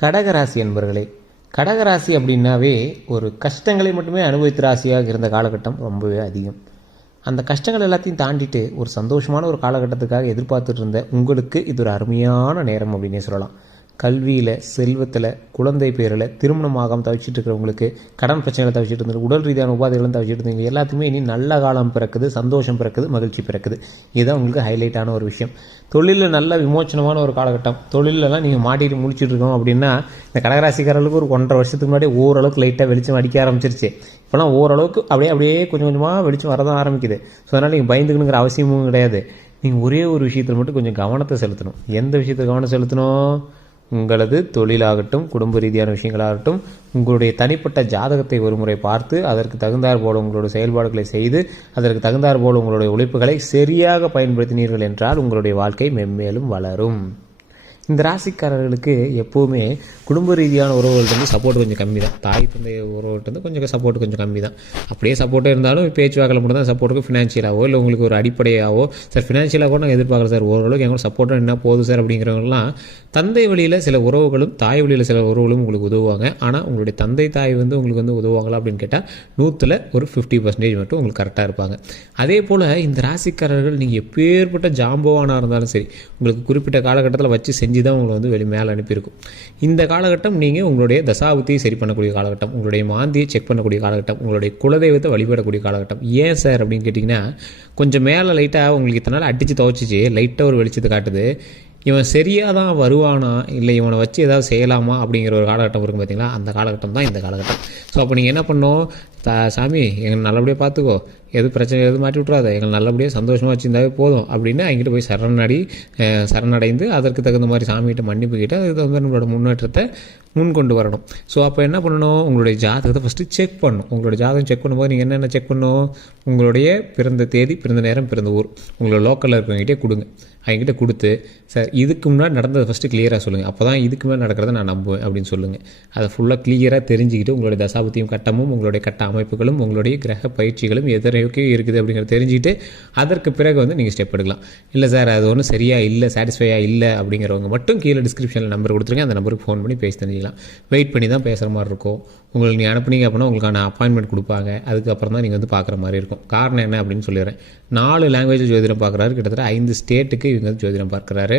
கடகராசி என்பர்களே, கடகராசி அப்படின்னாவே ஒரு கஷ்டங்களை மட்டுமே அனுபவித்த ராசியாக இருந்த காலகட்டம் ரொம்பவே அதிகம். அந்த கஷ்டங்கள் எல்லாத்தையும் தாண்டிட்டு ஒரு சந்தோஷமான ஒரு காலகட்டத்துக்காக எதிர்பார்த்துட்டு இருந்த உங்களுக்கு இது ஒரு அருமையான நேரம் அப்படின்னே சொல்லலாம். கல்வியில், செல்வத்தில், குழந்தை பேரில், திருமணமாகாமல் தவிச்சிட்டு இருக்கிறவங்களுக்கு, கடன் பிரச்சனைகளை தவிச்சிட்டு இருந்தது, உடல் ரீதியான உபாதைகளும் தவிச்சிட்டு இருந்தீங்க எல்லாத்துக்குமே இனி நல்ல காலம் பிறக்குது, சந்தோஷம் பிறக்குது, மகிழ்ச்சி பிறக்குது. இதுதான் உங்களுக்கு ஹைலைட்டான ஒரு விஷயம். தொழிலில் நல்ல விமோச்சனமான ஒரு காலகட்டம். தொழிலெலாம் நீங்கள் மாட்டிட்டு முடிச்சுட்டு இருக்கோம் அப்படின்னா, இந்த கடகராசிக்காரர்களுக்கு ஒரு 1.5 வருஷத்துக்கு முன்னாடி ஓரளவுக்கு லைட்டாக வெளிச்சம் அடிக்க ஆரம்பிச்சிருச்சு. இப்போலாம் ஓரளவுக்கு அப்படியே கொஞ்சம் கொஞ்சமாக வெளிச்சம் வரதான் ஆரம்பிக்குது. ஸோ அதனால் நீங்கள் பயந்துக்கணுங்கிற அவசியமும் கிடையாது. நீங்கள் ஒரே ஒரு விஷயத்தில் மட்டும் கொஞ்சம் கவனத்தை செலுத்தணும். எந்த விஷயத்தில் கவனம் செலுத்தணும்? உங்களது தொழிலாகட்டும், குடும்ப ரீதியான விஷயங்களாகட்டும், உங்களுடைய தனிப்பட்ட ஜாதகத்தை ஒரு முறை பார்த்து அதற்கு தகுந்தாற் போல உங்களுடைய செயல்பாடுகளை செய்து அதற்கு தகுந்தாற் போல உங்களுடைய உழைப்புகளை சரியாக பயன்படுத்தினீர்கள் என்றால் உங்களுடைய வாழ்க்கை மென்மேலும் வளரும். இந்த ராசிக்காரர்களுக்கு எப்போவுமே குடும்ப ரீதியான உறவுகள்ட்டு சப்போர்ட் கொஞ்சம் கம்மி தான். தாய் தந்தை உறவுகிட்ட கொஞ்சம் சப்போர்ட் கொஞ்சம் கம்மி தான். அப்படியே சப்போர்ட்டாக இருந்தாலும் பேச்சுவாக்கில் மட்டும் தான் சப்போர்ட்டுக்கு ஃபினான்ஷியலாகவோ இல்லை உங்களுக்கு ஒரு அடிப்படையாகவோ சார் ஃபினான்ஷியலாக கூட நாங்கள் எதிர்பார்க்குறோம் சார், ஓரளவுக்கு எங்களோட சப்போர்ட்டாக என்ன போதும் சார் அப்படிங்கிறவங்கலாம் தந்தை வழியில் சில உறவுகளும் தாய் வழியில் சில உறவுகளும் உங்களுக்கு உதவுவாங்க. ஆனால் உங்களுடைய தந்தை தாய் உங்களுக்கு உதவுவாங்களா அப்படின்னு கேட்டால் 100ல் ஒரு 50% மட்டும் உங்களுக்கு கரெக்டாக இருப்பாங்க. அதே போல் இந்த ராசிக்காரர்கள் நீங்கள் எப்பேற்பட்ட ஜாம்பவானாக இருந்தாலும் சரி, உங்களுக்கு குறிப்பிட்ட காலகட்டத்தில் வச்சு செஞ்சு தான் உங்களை வெளி மேலே அனுப்பியிருக்கும். இந்த காலகட்டம் நீங்கள் உங்களுடைய தசாபுத்தியை சரி பண்ணக்கூடிய காலகட்டம், உங்களுடைய மாந்தியை செக் பண்ணக்கூடிய காலகட்டம், உங்களுடைய குலதெய்வத்தை வழிபடக்கூடிய காலகட்டம். ஏன் சார் அப்படின்னு கேட்டிங்கன்னா, கொஞ்சம் மேலே லைட்டாக உங்களுக்கு இத்தனை அடித்து துவச்சிச்சு லைட்டாக ஒரு வெளிச்சத்தை காட்டுது. இவன் சரியாக தான் வருவானா இல்லை இவனை வச்சு ஏதாவது செய்யலாமா அப்படிங்கிற ஒரு காலகட்டம் இருக்கும் பார்த்தீங்களா, அந்த காலகட்டம் தான் இந்த காலகட்டம். ஸோ அப்போ நீங்கள் என்ன பண்ணணும்? சாமி எங்களை நல்லபடியாக பார்த்துக்கோ, எது பிரச்சனை எதுவும் மாட்டி விட்றாத, எங்களை நல்லபடியாக சந்தோஷமாக வச்சுருந்தாவே போதும் அப்படின்னு அவங்ககிட்ட போய் சரணடைந்து அதற்கு தகுந்த மாதிரி சாமிகிட்ட மன்னிப்பு கிட்ட அதுக்கு தகுந்த நம்மளோட முன்னேற்றத்தை முன்கொண்டு வரணும். ஸோ அப்போ என்ன பண்ணணும்? உங்களுடைய ஜாதகத்தை ஃபஸ்ட்டு செக் பண்ணணும். உங்களோட ஜாதகம் செக் பண்ணும்போது நீங்கள் என்னென்ன செக் பண்ணணும்? உங்களுடைய பிறந்த தேதி, பிறந்த நேரம், பிறந்த ஊர் உங்களோட லோக்கலில் இருக்கிறவங்ககிட்டே கொடுங்க. அவங்ககிட்ட கொடுத்து, சார் இதுக்கு முன்னாடி நடந்ததை ஃபஸ்ட்டு கிளியராக சொல்லுங்கள், அப்போ தான் இதுக்கு மேலே நடக்கிறத நான் நம்புவேன் அப்படின்னு சொல்லுங்கள். அதை ஃபுல்லாக கிளியராக தெரிஞ்சுக்கிட்டு உங்களுடைய தசாபுத்தியும் கட்டமும் உங்களுடைய கட்ட அமைப்புகளும் உங்களுடைய கிரக பயிற்சிகளும் எதற்கு இருக்குது அப்படிங்கிறத தெரிஞ்சுக்கிட்டு அதற்கு பிறகு நீங்கள் ஸ்டெப் எடுக்கலாம். இல்லை சார் அது ஒன்றும் சரியாக இல்லை, சாட்டிஸ்ஃபையாக இல்லை அப்படிங்கிறவங்க மட்டும் கீழே டிஸ்கிரிப்ஷனில் நம்பர் கொடுத்துருங்க. அந்த நம்பருக்கு ஃபோன் பண்ணி பேசி தெரிஞ்சிக்கலாம். வெயிட் பண்ணி தான் பேசுகிற மாதிரி இருக்கும். உங்களுக்கு நீங்கள் அனுப்புனீங்க அப்படின்னா உங்களுக்கான அப்பாயின்மெண்ட் கொடுப்பாங்க. அதுக்கப்புறம் தான் நீங்கள் பார்க்குற மாதிரி இருக்கும். காரணம் என்ன அப்படின்னு சொல்லிடுறேன். 4 லாங்குவேஜ் ஜோதிடம் பார்க்குறாரு. கிட்டத்தட்ட 5 ஸ்டேட்டுக்கு இவங்க ஜோதிடம் பார்க்குறாரு.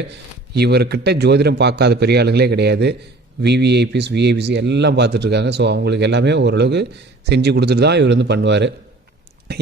இவர்கிட்ட ஜோதிடம் பார்க்காத பெரிய ஆளுங்களே கிடையாது. விவிஐபிஸ் விஐபிசி எல்லாம் பார்த்துட்ருக்காங்க. ஸோ அவங்களுக்கு எல்லாமே ஓரளவுக்கு செஞ்சு கொடுத்துட்டு தான் இவர் பண்ணுவார்.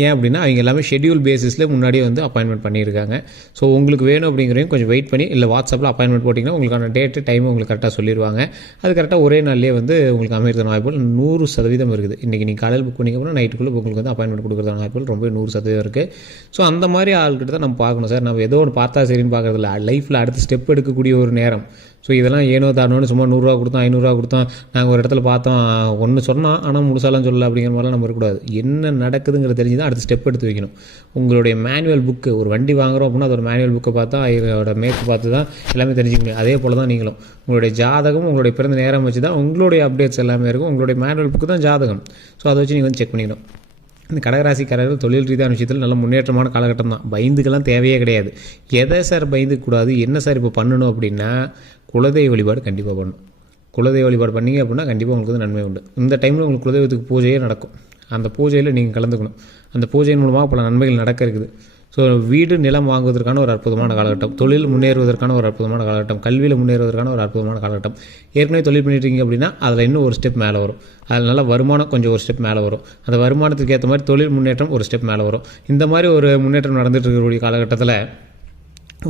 ஏன் அப்படின்னா அவங்க எல்லாமே ஷெட்யூல் பேசிஸில் முன்னாடியே அப்பாயின்மெண்ட் பண்ணியிருக்காங்க. ஸோ உங்களுக்கு வேணும் அப்படிங்கிறதையும் கொஞ்சம் வெயிட் பண்ணி இல்லை வாட்ஸ்அப்பில் அப்பாயின்மெண்ட் போட்டிங்கன்னா உங்களுக்கான டேட்டு டைமும் உங்களுக்கு கரெக்டாக சொல்லிடுவாங்க. அது கரெக்டாக ஒரே நாள்லேயே உங்களுக்கு அமைகிறதான வாய்ப்புகள் 100% இருக்குது. இன்றைக்கி நீங்கள் காலையில் புக் பண்ணிக்க போனால் நைட்டுக்குள்ளே உங்களுக்கு அப்பாயின்மெண்ட் கொடுக்குறதான வாய்ப்புகள் ரொம்ப 100% இருக்குது. ஸோ அந்த மாதிரி ஆள்கிட்ட தான் நம்ம பார்க்கணும். சார் நம்ம ஏதோ ஒன்று பார்த்தா சரின்னு பார்க்குறதில்ல, லைஃப்பில் அடுத்த ஸ்டெப் எடுக்கக்கூடிய ஒரு நேரம். ஸோ இதெல்லாம் ஏனோ தானோன்னு சும்மா 100 ரூபா கொடுத்தோம் 500 ரூபா கொடுத்தோம் நாங்கள் ஒரு இடத்துல பார்த்தோம் ஒன்று சொன்னால் ஆனால் முழுசாலாம் சொல்லலை அப்படிங்கிற மாதிரிலாம் நம்ம இருக்கக்கூடாது. என்ன நடக்குதுங்கிறது தெரிஞ்சு தான் அடுத்த ஸ்டெப் எடுத்து வைக்கணும். உங்களுடைய மேனுவல் புக்கு, ஒரு வண்டி வாங்குகிறோம் அப்படின்னா அதோட மேனுவல் புக்கை பார்த்தா அதோட மேற்கு பார்த்து தான் எல்லாமே தெரிஞ்சுக்க முடியும். அதே போல் தான் நீங்களும் உங்களுடைய ஜாதகம் உங்களுடைய பிறந்த நேரம் வச்சு தான் உங்களுடைய அப்டேட்ஸ் எல்லாமே இருக்கும். உங்களுடைய மேனுவல் புக்கு தான் ஜாதகம். ஸோ அதை வச்சு நீங்கள் செக் பண்ணிக்கணும். இந்த கடகராசிக்காரர்கள் தொழில் ரீதியான விஷயத்தில் நல்ல முன்னேற்றமான காலகட்டம் தான். பயந்துக்கெல்லாம் தேவையே கிடையாது. எதை சார் பயந்துக்கூடாது, என்ன சார் இப்போ பண்ணணும் அப்படின்னா, குலதெய்வ வழிபாடு கண்டிப்பாக பண்ணணும். குலதெய்வ வழிபாடு பண்ணிங்க அப்படின்னா கண்டிப்பாக உங்களுக்கு நன்மை உண்டு. இந்த டைமில் உங்களுக்கு குலதெய்வத்துக்கு பூஜையே நடக்கும். அந்த பூஜையில் நீங்கள் கலந்துக்கணும். அந்த பூஜையின் மூலமாக பல நன்மைகள் நடக்க இருக்குது. ஸோ வீடு நிலம் வாங்குவதற்கான ஒரு அற்புதமான காலகட்டம், தொழில் முன்னேறுவதற்கான ஒரு அற்புதமான காலகட்டம், கல்வியில் முன்னேறுவதற்கான ஒரு அற்புதமான காலகட்டம். ஏற்கனவே தொழில் பண்ணிட்டீங்க அப்படின்னா அதில் இன்னும் ஒரு ஸ்டெப் மேலே வரும். அதில் நல்ல வருமானம் கொஞ்சம் ஒரு ஸ்டெப் மேலே வரும். அந்த வருமானத்துக்கு ஏற்ற மாதிரி தொழில் முன்னேற்றம் ஒரு ஸ்டெப் மேலே வரும். இந்த மாதிரி ஒரு முன்னேற்றம் நடந்துகிட்டு இருக்கக்கூடிய காலகட்டத்தில்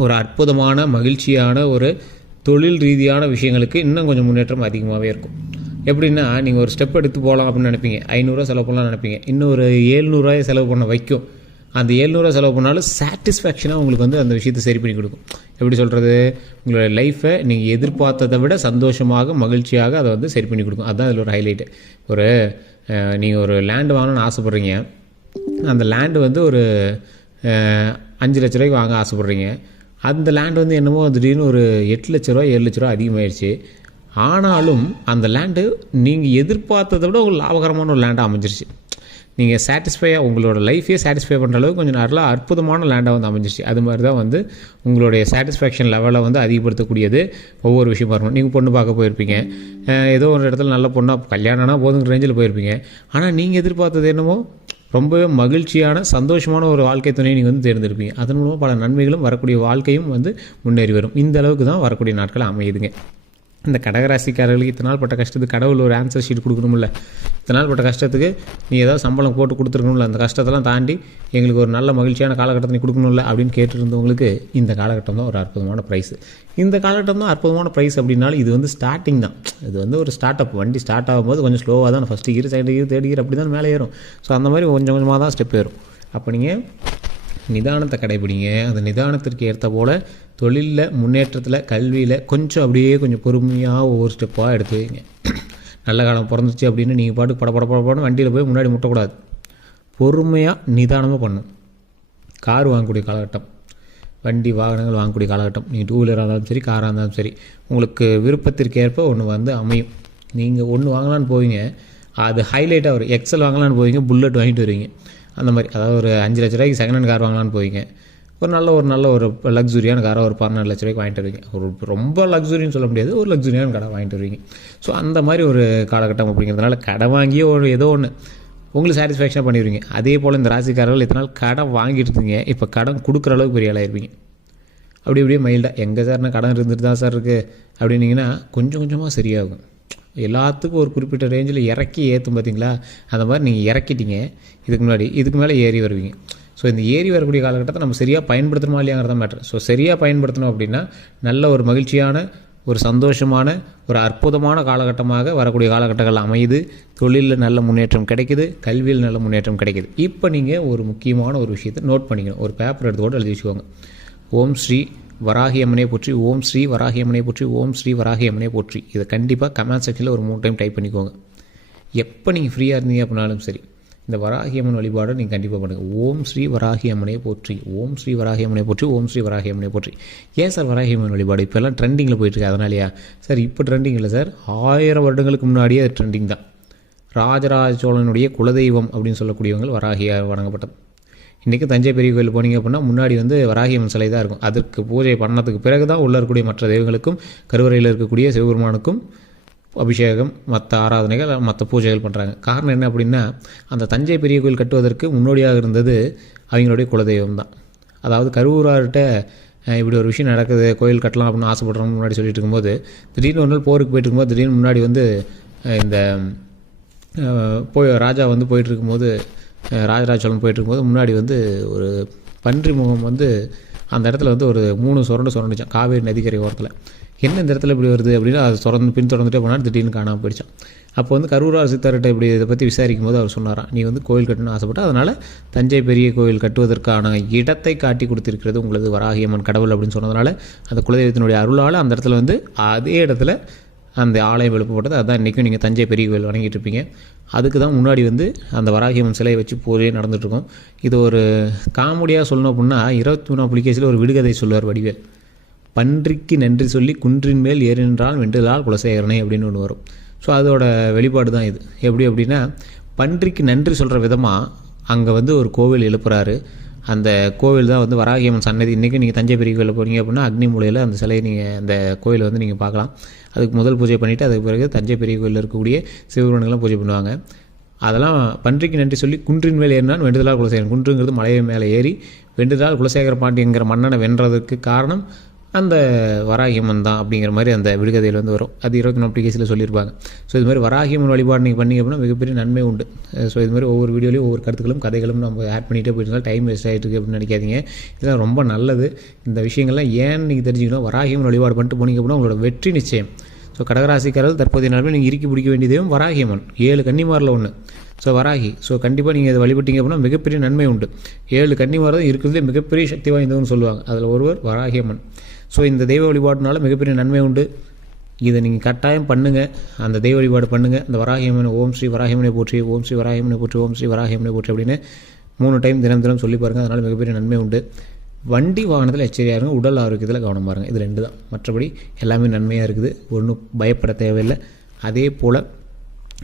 ஒரு அற்புதமான மகிழ்ச்சியான ஒரு தொழில் ரீதியான விஷயங்களுக்கு இன்னும் கொஞ்சம் முன்னேற்றம் அதிகமாகவே இருக்கும். எப்படின்னா நீங்கள் ஒரு ஸ்டெப் எடுத்து போகலாம் அப்படின்னு நினைப்பீங்க, 500 ரூபா செலவு பண்ணலாம் நினைப்பீங்க, இன்னும் ஒரு 700 ரூபாயை செலவு பண்ண வைக்கும். அந்த 700 ரூபா செலவு பண்ணாலும் சாட்டிஸ்ஃபேக்ஷனாக உங்களுக்கு அந்த விஷயத்தை சரி பண்ணி கொடுக்கும். எப்படி சொல்கிறது? உங்களுடைய லைஃப்பை நீங்கள் எதிர்பார்த்ததை விட சந்தோஷமாக மகிழ்ச்சியாக அதை சரி பண்ணி கொடுக்கும். அதுதான் அதில் ஒரு ஹைலைட்டு. நீங்கள் ஒரு லேண்டு வாங்கணும்னு ஆசைப்பட்றீங்க. அந்த லேண்டு ஒரு 5 லட்ச ரூபாய்க்கு வாங்க ஆசைப்பட்றீங்க. அந்த லேண்டு என்னமோ திடீர்னு ஒரு 8 லட்ச ரூபா 7 லட்ச ரூபா அதிகமாகிடுச்சு. ஆனாலும் அந்த லேண்டு நீங்கள் எதிர்பார்த்ததை விட ஒரு லாபகரமான ஒரு லேண்டாக அமைஞ்சிருச்சு. நீங்கள் சாட்டிஸ்ஃபையாக உங்களோட லைஃபே சாட்டிஸ்ஃபை பண்ணுற அளவுக்கு கொஞ்சம் நல்லா அற்புதமான லேண்டாக வந்து அமைஞ்சிச்சு. அது மாதிரி தான் வந்து உங்களுடைய சாட்டிஸ்ஃபேக்ஷன் லெவலை வந்து அதிகப்படுத்தக்கூடியது ஒவ்வொரு விஷயம் பாருங்கள். நீங்கள் பொண்ணு பார்க்க போயிருப்பீங்க, ஏதோ ஒரு இடத்துல நல்ல பொண்ணாக கல்யாணம்னா போதுங்கிற ரேஞ்சில் போயிருப்பீங்க. ஆனால் நீங்கள் எதிர்பார்த்தது என்னமோ ரொம்பவே மகிழ்ச்சியான சந்தோஷமான ஒரு வாழ்க்கை துணையை நீங்கள் வந்து தேர்ந்தெடுப்பீங்க. அதன் மூலமாக பல நன்மைகளும் வரக்கூடிய வாழ்க்கையும் வந்து முன்னேறி வரும். இந்த அளவுக்கு தான் வரக்கூடிய நாட்கள் அமையுதுங்க. இந்த கடகராசிக்காரர்களுக்கு இத்தனை நாள் பட்ட கஷ்டத்துக்கு கடவுள் ஒரு ஆன்சர் ஷீட் கொடுக்கணும்ல. இத்தனை நாள் பட்ட கஷ்டத்துக்கு நீ ஏதாவது சம்பளம் போட்டு கொடுத்துருக்கணும்ல, அந்த கஷ்டத்தெல்லாம் தாண்டி எங்களுக்கு ஒரு நல்ல மகிழ்ச்சியான காலகட்டத்தை நீ கொடுக்கணும்ல அப்படின்னு கேட்டுருந்தவங்களுக்கு இந்த காலகட்டம் தான் ஒரு அற்புதமான ப்ரைஸ். இந்த காலகட்டம் தான் அற்புதமான ப்ரைஸ் அப்படின்னாலும் இது வந்து ஸ்டார்டிங் தான். இது வந்து ஒரு ஸ்டார்ட் அப். வண்டி ஸ்டார்ட் ஆகும்போது கொஞ்சம் ஸ்லோவாக தான், first gear, second gear, third gear அப்படி தான் மேலே ஏறும். ஸோ அந்த மாதிரி கொஞ்சம் கொஞ்சமாக தான் ஸ்டெப் ஏறும். அப்போ நீங்கள் நிதானத்தை கடைபிடிங்க. அந்த நிதானத்திற்கு ஏற்ற போல் தொழிலில், முன்னேற்றத்தில், கல்வியில் கொஞ்சம் பொறுமையாக ஒவ்வொரு ஸ்டெப்பாக எடுத்து வைங்க. நல்ல காலம் பிறந்துச்சு அப்படின்னு நீங்கள் பாட்டு படப்படப்படப்பட வண்டியில் போய் முன்னாடி முட்டக்கூடாது. பொறுமையாக நிதானமாக பண்ணணும். கார் வாங்கக்கூடிய காலகட்டம், வண்டி வாகனங்கள் வாங்கக்கூடிய காலகட்டம். நீங்கள் 2 வீலராக இருந்தாலும் சரி, காராக இருந்தாலும் சரி, உங்களுக்கு விருப்பத்திற்கு ஏற்ப ஒன்று வந்து அமையும். நீங்கள் ஒன்று வாங்கலான்னு போவீங்க, அது ஹைலைட்டாக வரும். எக்ஸல் வாங்கலான்னு போவீங்க, புல்லட் வாங்கிட்டு வருவீங்க. அந்த மாதிரி, அதாவது ஒரு 5 லட்ச ரூபாய்க்கு செகண்ட் ஹேண்ட் கார் வாங்கலான்னு போவீங்க, ஒரு நல்ல ஒரு லக்ஸுரியான காரை ஒரு 12 லட்ச ரூபாய்க்கு வாங்கிட்டு வருவீங்க. ஒரு ரொம்ப லக்ஸுரின்னு சொல்ல முடியாது, ஒரு லக்ஸுரியான கடை வாங்கிட்டு வருவீங்க. ஸோ அந்த மாதிரி ஒரு காலகட்டம் அப்படிங்கிறதுனால கடை வாங்கியே ஏதோ ஒன்று உங்களுக்கு சாட்டிஸ்ஃபேக்ஷனாக பண்ணிடுவீங்க. அதே போல் இந்த ராசிக்காரர்கள் இத்தனை நாள் கடன் வாங்கிட்டு இருந்தீங்க, இப்போ கடன் கொடுக்குற அளவுக்கு பெரிய ஆளாயிருப்பீங்க. அப்படியே மைல்டாக எங்கே சார்னா கடன் இருந்துட்டு தான் சார் இருக்குது அப்படின்னீங்கன்னா கொஞ்சம் கொஞ்சமாக சரியாகும். எல்லாத்துக்கும் ஒரு குறிப்பிட்ட ரேஞ்சில் இறக்கி ஏற்றும் பார்த்தீங்களா, அந்த மாதிரி நீங்கள் இறக்கிட்டீங்க. இதுக்கு மேலே ஏறி வருவீங்க. ஸோ இந்த ஏறி வரக்கூடிய காலகட்டத்தை நம்ம சரியாக பயன்படுத்தணுமா இல்லையாங்கிறத மேட்டர். ஸோ சரியாக பயன்படுத்தணும் அப்படின்னா நல்ல ஒரு மகிழ்ச்சியான, ஒரு சந்தோஷமான, ஒரு அற்புதமான காலகட்டமாக வரக்கூடிய காலகட்டங்கள் அமையுது. தொழிலில் நல்ல முன்னேற்றம் கிடைக்குது, கல்வியில் நல்ல முன்னேற்றம் கிடைக்குது. இப்போ நீங்கள் ஒரு முக்கியமான ஒரு விஷயத்தை நோட் பண்ணிக்கணும். ஒரு பேப்பர் எடுத்து கூட எழுதி வச்சுக்கோங்க. ஓம் ஸ்ரீ வராகி அம்மனை போற்றி, ஓம் ஸ்ரீ வராகி அம்மனை போற்றி, ஓம் ஸ்ரீ வராகி அம்மனை போற்றி. இதை கண்டிப்பாக கமெண்ட் செக்ஷனில் ஒரு 3 டைம் டைப் பண்ணிக்கோங்க. எப்போ நீங்கள் ஃப்ரீயாக இருந்தீங்க அப்படின்னாலும் சரி, இந்த வராகி அம்மன் வழிபாடை நீங்கள் கண்டிப்பாக பண்ணுங்கள். ஓம் ஸ்ரீ வராகி அம்மனை போற்றி, ஓம் ஸ்ரீ வராகி அம்மனை போற்றி, ஓம் ஸ்ரீ வராகி அம்மனை போற்றி. ஏன் சார் வராகி அம்மன் வழிபாடு இப்போல்லாம் ட்ரெண்டிங்கில் போயிட்டுருக்கு அதனாலையா சார்? இப்போ ட்ரெண்டிங் இல்லை சார், 1000 வருடங்களுக்கு முன்னாடியே அது ட்ரெண்டிங் தான். ராஜராஜ சோழனுடைய குலதெய்வம் அப்படின்னு சொல்லக்கூடியவங்க வராகியாக வணங்கப்பட்டது. இன்றைக்கி தஞ்சை பெரிய கோயில் போனீங்க அப்படின்னா முன்னாடி வந்து வராகி அம்மன் சிலை தான் இருக்கும். அதற்கு பூஜை பண்ணதுக்கு பிறகு தான் உள்ளே இருக்கக்கூடிய மற்ற தெய்வங்களுக்கும் கருவறையில் இருக்கக்கூடிய சிவபெருமானுக்கும் அபிஷேகம், மற்ற ஆராதனைகள், மற்ற பூஜைகள் பண்ணுறாங்க. காரணம் என்ன அப்படின்னா, அந்த தஞ்சை பெரிய கோயில் கட்டுவதற்கு முன்னோடியாக இருந்தது அவங்களுடைய குலதெய்வம் தான். அதாவது கருவூரார்கிட்ட இப்படி ஒரு விஷயம் நடக்குது, கோயில் கட்டலாம் அப்படின்னு ஆசைப்படுறோம்னு முன்னாடி சொல்லிட்டு இருக்கும்போது, திடீர்னு ஒரு நாள் போருக்கு போயிட்டு இருக்கும்போது திடீர்னு முன்னாடி வந்து இந்த ராஜா வந்து போயிட்டு இருக்கும்போது, ராஜராஜ சோழன் போயிட்டு இருக்கும்போது முன்னாடி வந்து ஒரு பன்றி முகம் வந்து அந்த இடத்துல வந்து ஒரு 3 சுரண்டுச்சான் காவேரி நதிக்கரை ஓரத்தில். என்ன இந்த இடத்துல இப்படி வருது அப்படின்னா அது பின்தொடர்ந்துட்டே போனால் திடீர்னு காணாமல் போயிடுச்சான். அப்போ வந்து கரூரார் சித்தர்கிட்ட இப்படி இதை பற்றி விசாரிக்கும் போது அவர் சொன்னாராம், நீ வந்து கோயில் கட்டணும்னு ஆசைப்பட்ட, அதனால் தஞ்சை பெரிய கோயில் கட்டுவதற்கான இடத்தை காட்டி கொடுத்திருக்கிறது உங்களது வராகியம்மன் கடவுள் அப்படின்னு சொன்னதுனால அந்த குலதெய்வத்தினுடைய அருளால் அந்த இடத்துல வந்து அதே இடத்துல அந்த ஆலயம் எழுப்பப்பட்டது. அதுதான் இன்றைக்கும் நீங்கள் தஞ்சை பெரிய கோயில் வணங்கிட்டு இருப்பீங்க. அதுக்கு தான் முன்னாடி வந்து அந்த வராகியம்மன் சிலையை வச்சு பூஜையே நடந்துகிட்ருக்கோம். இது ஒரு காமெடியாக சொல்லணும் அப்படின்னா 23ஆம் புலிகேசியில் ஒரு விடுகதை சொல்லுவார் வடிவேல். பன்றிக்கு நன்றி சொல்லி குன்றின் மேல் ஏறின்றால் வென்றுதால் குலசேகரனை அப்படின்னு ஒன்று வரும். ஸோ அதோட வெளிப்பாடு தான் இது. எப்படி அப்படின்னா, பன்றிக்கு நன்றி சொல்கிற விதமாக அங்கே வந்து ஒரு கோவில் எழுப்புறாரு. அந்த கோவில் தான் வந்து வராகியம்மன் சன்னதி. இன்றைக்கி நீங்கள் தஞ்சை பெரிய கோயிலில் போனீங்க அப்படின்னா அக்னி மூலையில் அந்த சிலையை நீங்கள் அந்த கோயிலை வந்து நீங்கள் பார்க்கலாம். அதுக்கு முதல் பூஜை பண்ணிவிட்டு அதுக்கு பிறகு தஞ்சை பெரிய கோயிலில் இருக்கக்கூடிய சிவபெருமானுக்கெல்லாம் பூஜை பண்ணுவாங்க. அதெல்லாம் பன்றிக்கு நன்றி சொல்லி குன்றின் மேல் ஏறினான் வென்றுதால் குலசேகரன். குன்றுங்கிறது மலையை மேலே ஏறி வென்றுதால் குலசேகர பாண்டியங்கிற மன்னனை வென்றதுக்கு காரணம் அந்த வராகியம்மன் தான் அப்படிங்கிற மாதிரி அந்த விடுகதையில் வந்து வரும். அது 24 புலிகேசியில் சொல்லியிருப்பாங்க. ஸோ இது மாதிரி வராகியம்மன் வழிபாடு நீங்கள் பண்ணிங்க அப்படின்னா மிகப்பெரிய நன்மை உண்டு. ஸோ இது மாதிரி ஒவ்வொரு வீடியோலையும் ஒவ்வொரு கருத்துக்களும் கதைகளும் நம்ம ஆட் பண்ணிகிட்டே போயிருந்தாலும் டைம் வேஸ்ட் ஆகிட்டு இருக்கு அப்படின்னு நினைக்காதீங்க. இதெல்லாம் ரொம்ப நல்லது. இந்த விஷயங்கள்லாம் ஏன்னு நீங்கள் தெரிஞ்சுக்கணும். வராகியம்மன் வழிபாடு பண்ணிட்டு போனீங்க அப்படின்னா உங்களோட வெற்றி நிச்சயம். ஸோ கடகராசிக்காரர்கள் தற்போதைய நாளில் நீங்கள் இறுக்கி பிடிக்க வேண்டியதையும் வராகியம்மன் 7 கன்னிமாரில் ஒன்று. ஸோ வராகி. ஸோ கண்டிப்பாக நீங்கள் இதை வழிபட்டீங்க அப்படின்னா மிகப்பெரிய நன்மை உண்டு. 7 கன்னிமார் தான் இருக்கிறதுலே மிகப்பெரிய சக்தி வாய்ந்தவன்னு சொல்லுவாங்க. அதில் ஒருவர் வராகியம்மன். ஸோ இந்த தெய்வ வழிபாடுனால மிகப்பெரிய நன்மை உண்டு. இதை நீங்கள் கட்டாயம் பண்ணுங்கள். அந்த தெய்வ வழிபாடு பண்ணுங்கள். அந்த வராகியம்மன் ஓம் ஸ்ரீ வராகியம்மனை போற்றி, ஓம் ஸ்ரீ வராகியம்மனை போற்றி, ஓம் ஸ்ரீ வராகியம்மனை போற்றி அப்படின்னு 3 டைம் தினம் சொல்லி பாருங்கள். அதனால் மிகப்பெரிய நன்மை உண்டு. வண்டி வாகனத்தில் எச்சரிக்கையாக இருங்க. உடல் ஆரோக்கியத்தில் கவனம் பாருங்கள். இது 2 தான். மற்றபடி எல்லாமே நன்மையாக இருக்குது. ஒன்றும் பயப்பட தேவையில்லை. அதே போல்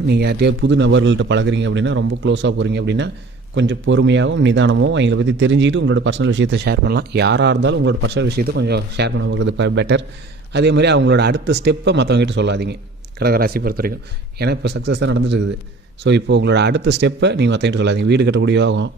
நீங்கள் யார்கிட்டயாவது புது நபர்கள்ட்ட பழகுறீங்க அப்படின்னா, ரொம்ப க்ளோஸாக போகிறீங்க அப்படின்னா, கொஞ்சம் பொறுமையாகவும் நிதானமாகவும் அவங்கள பற்றி தெரிஞ்சுக்கிட்டு உங்களோட பர்சனல் விஷயத்தை ஷேர் பண்ணலாம். யாராக இருந்தாலும் உங்களோட பர்சனல் விஷயத்தை கொஞ்சம் ஷேர் பண்ண போகிறது பெட்டர். அதே மாதிரி அவங்களோட அடுத்த ஸ்டெப்பை மற்றவங்ககிட்ட சொல்லாதீங்க, கடகராசி பொறுத்த வரைக்கும். ஏன்னா இப்போ சக்ஸஸ் தான் நடந்துட்டு இருக்குது. ஸோ இப்போ உங்களோட அடுத்த ஸ்டெப்பை நீங்கள் மற்றவங்கிட்ட சொல்லாதீங்க. வீடு கட்டக்கூடிய யோகம்,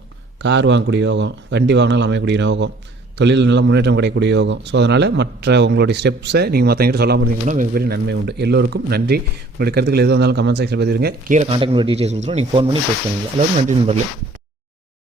கார் வாங்கக்கூடிய யோகம், வண்டி வாங்கினாலும் அமையக்கூடிய யோகம், தொழில் நல்லா முன்னேற்றம் கிடைக்கக்கூடிய யோகம். ஸோ அதனால் மற்ற உங்களுடைய ஸ்டெப்ஸை நீங்கள் மற்றவங்கிட்ட சொல்லாமல் இருந்தீங்கன்னா மிகப்பெரிய நன்மை உண்டு. எல்லோருக்கும் நன்றி. உங்களுடைய கருத்துக்கள் எது வந்தாலும் கமெண்ட் செக்ஷன் பதிவிடுங்க. கீழே கான்டாக்ட் டீட்டெயில்ஸ் கொடுத்துரும், நீங்கள் ஃபோன் பண்ணி பேசுவீங்க. எல்லாருக்கும் நன்றி நண்பர்களே.